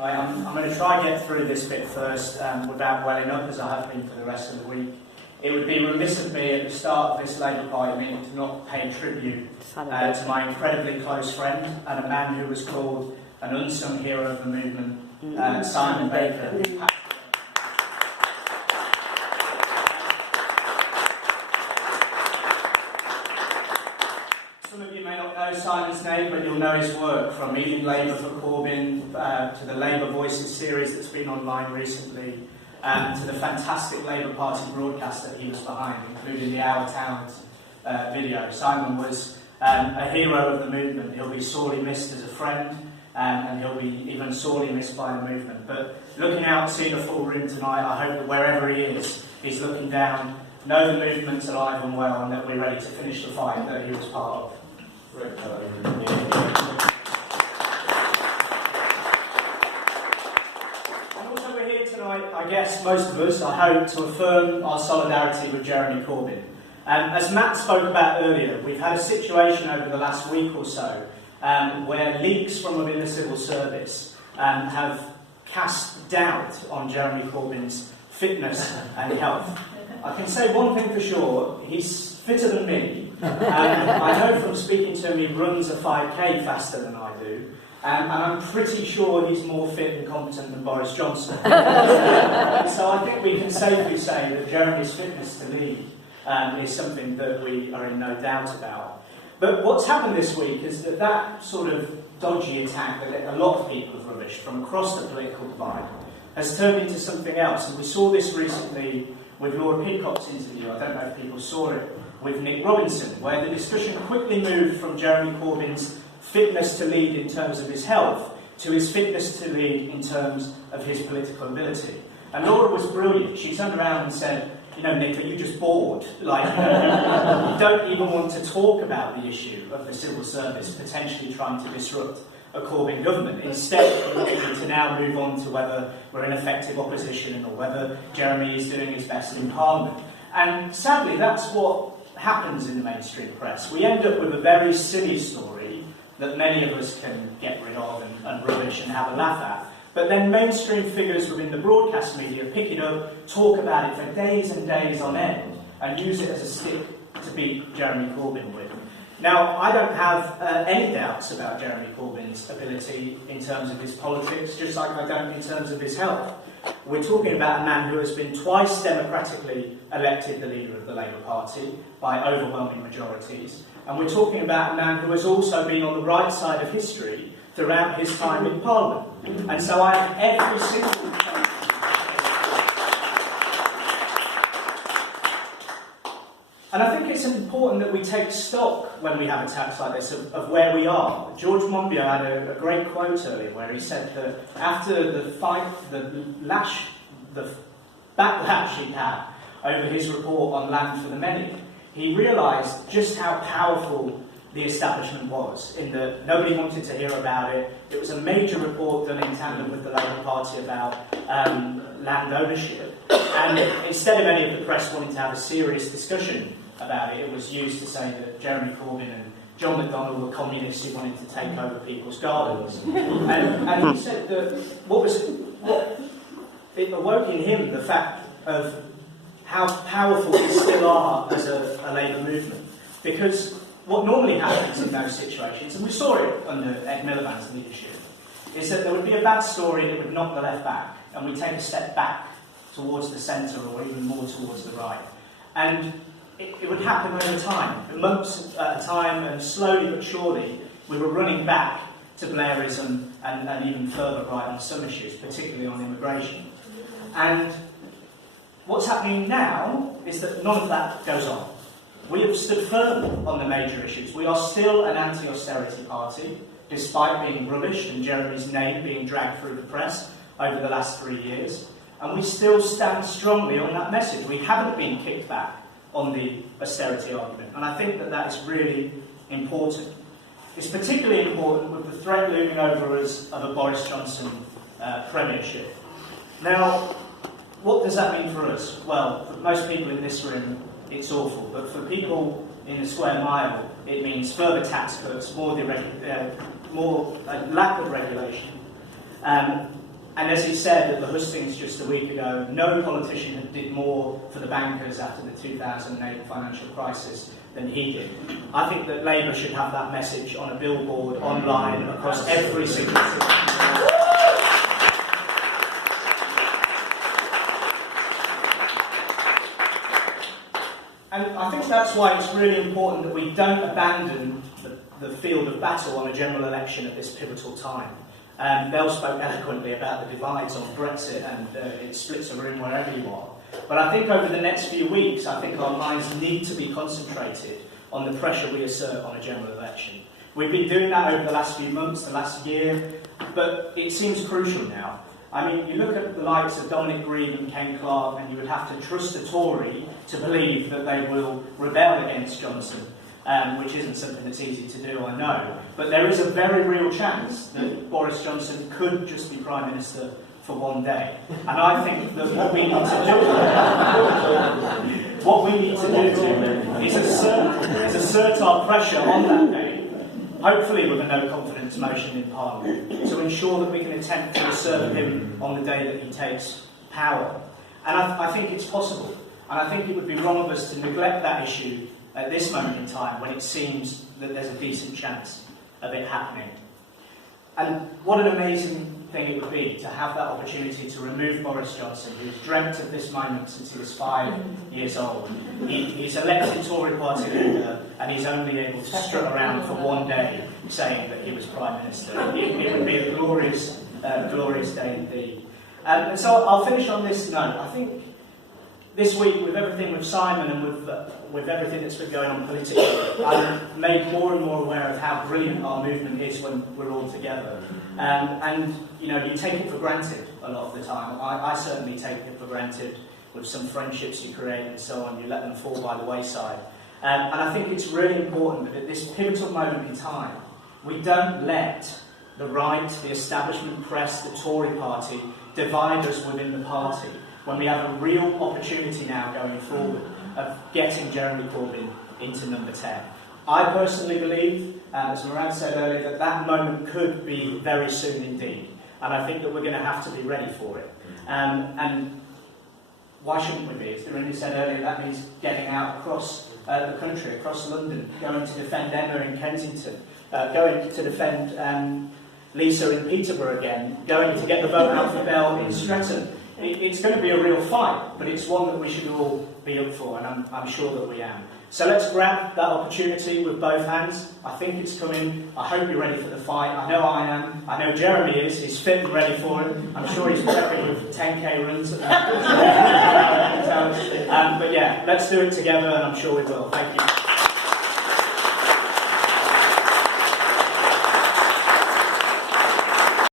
Right, I'm going to try and get through this bit first without welling up, as I have been for the rest of the week. It would be remiss of me at the start of this Labour Party meeting to not pay tribute to my incredibly close friend and a man who was called an unsung hero of the movement, Simon Baker. Some of you may not know Simon's name, but you'll know his work, from Ealing Labour for Corbyn to the Labour Voices series that's been online recently, to the fantastic Labour Party broadcast that he was behind, including the Our Towns video. Simon was a hero of the movement. He'll be sorely missed as a friend, and he'll be even sorely missed by the movement. But looking out, seeing a full room tonight, I hope that wherever he is, he's looking down, know the movement's alive and well, and that we're ready to finish the fight that he was part of. And also we're here tonight, I guess most of us, I hope, to affirm our solidarity with Jeremy Corbyn. As Matt spoke about earlier, we've had a situation over the last week or so where leaks from within the civil service have cast doubt on Jeremy Corbyn's fitness and health. I can say one thing for sure, he's fitter than me. I know from speaking to him he runs a 5k faster than I do, and I'm pretty sure he's more fit and competent than Boris Johnson. So I think we can safely say that Jeremy's fitness to lead is something that we are in no doubt about. But what's happened this week is that sort of dodgy attack that a lot of people have rubbished from across the political divide has turned into something else, and we saw this recently with Laura Pidcock's interview. I don't know if people saw it, with Nick Robinson, where the discussion quickly moved from Jeremy Corbyn's fitness to lead in terms of his health to his fitness to lead in terms of his political ability. And Laura was brilliant. She turned around and said, you know, Nick, are you just bored? Like, you don't even want to talk about the issue of the civil service potentially trying to disrupt a Corbyn government. Instead, we need to now move on to whether we're in effective opposition or whether Jeremy is doing his best in Parliament. And sadly, that's what happens in the mainstream press. We end up with a very silly story that many of us can get rid of and rubbish and have a laugh at. But then mainstream figures within the broadcast media pick it up, talk about it for days and days on end, and use it as a stick to beat Jeremy Corbyn with. Now, I don't have any doubts about Jeremy Corbyn's ability in terms of his politics, just like I don't in terms of his health. We're talking about a man who has been twice democratically elected the leader of the Labour Party by overwhelming majorities. And we're talking about a man who has also been on the right side of history throughout his time in Parliament. And so I have every single... And I think it's important that we take stock when we have attacks like this of where we are. George Monbiot had a great quote earlier where he said that after the backlash he had over his report on Land for the Many, he realised just how powerful the establishment was, in that nobody wanted to hear about it. It was a major report done in tandem with the Labour Party about land ownership. And instead of any of the press wanting to have a serious discussion about it, it was used to say that Jeremy Corbyn and John McDonnell were communists who wanted to take over people's gardens. And he said that it awoke in him the fact of how powerful we still are as a Labour movement. Because what normally happens in those situations, and we saw it under Ed Miliband's leadership, is that there would be a bad story that would knock the left back, and we take a step back towards the centre or even more towards the right. And it would happen over time, months at a time, and slowly but surely we were running back to Blairism and even further right on some issues, particularly on immigration. And what's happening now is that none of that goes on. We have stood firm on the major issues. We are still an anti-austerity party, despite being rubbished and Jeremy's name being dragged through the press over the last 3 years. And we still stand strongly on that message. We haven't been kicked back on the austerity argument. And I think that that is really important. It's particularly important with the threat looming over us of a Boris Johnson premiership. Now, what does that mean for us? Well, for most people in this room, it's awful. But for people in the square mile, it means further tax cuts, more lack of regulation. And as he said at the hustings just a week ago, no politician had did more for the bankers after the 2008 financial crisis than he did. I think that Labour should have that message on a billboard, online, across every single city. And I think that's why it's really important that we don't abandon the field of battle on a general election at this pivotal time. Bell spoke eloquently about the divides on Brexit, and it splits a room wherever you are. But I think over the next few weeks, I think our minds need to be concentrated on the pressure we assert on a general election. We've been doing that over the last few months, the last year, but it seems crucial now. I mean, you look at the likes of Dominic Green and Ken Clarke, and you would have to trust a Tory to believe that they will rebel against Johnson, which isn't something that's easy to do, I know. But there is a very real chance that Boris Johnson could just be Prime Minister for one day. And I think that what we need to do is assert our pressure on that day, hopefully with a no-confidence motion in Parliament, to ensure that we can attempt to usurp him on the day that he takes power. And I think it's possible. And I think it would be wrong of us to neglect that issue at this moment in time when it seems that there's a decent chance of it happening. And what an amazing thing it would be to have that opportunity to remove Boris Johnson, who's dreamt of this moment since he was 5 years old. He's elected Tory party leader, and he's only able to strut around for one day saying that he was Prime Minister. It would be a glorious, glorious day indeed. And so I'll finish on this note. I think this week, with everything with Simon and with everything that's been going on politically, I'm made more and more aware of how brilliant our movement is when we're all together. And you know, you take it for granted a lot of the time. I certainly take it for granted with some friendships you create and so on. You let them fall by the wayside. And I think it's really important that at this pivotal moment in time, we don't let the right, the establishment press, the Tory party divide us within the party, when we have a real opportunity now going forward of getting Jeremy Corbyn into number 10. I personally believe, as Moran said earlier, that moment could be very soon indeed. And I think that we're going to have to be ready for it. And why shouldn't we be? As Dorinda said earlier, that means getting out across the country, across London, going to defend Emma in Kensington, going to defend Lisa in Peterborough again, going to get the vote out for Bell in Streatham. It's going to be a real fight, but it's one that we should all be up for, and I'm sure that we am. So let's grab that opportunity with both hands. I think it's coming. I hope you're ready for the fight. I know I am. I know Jeremy is. He's fit and ready for it. I'm sure he's prepping with 10k runs. But yeah, let's do it together, and I'm sure we will. Thank you.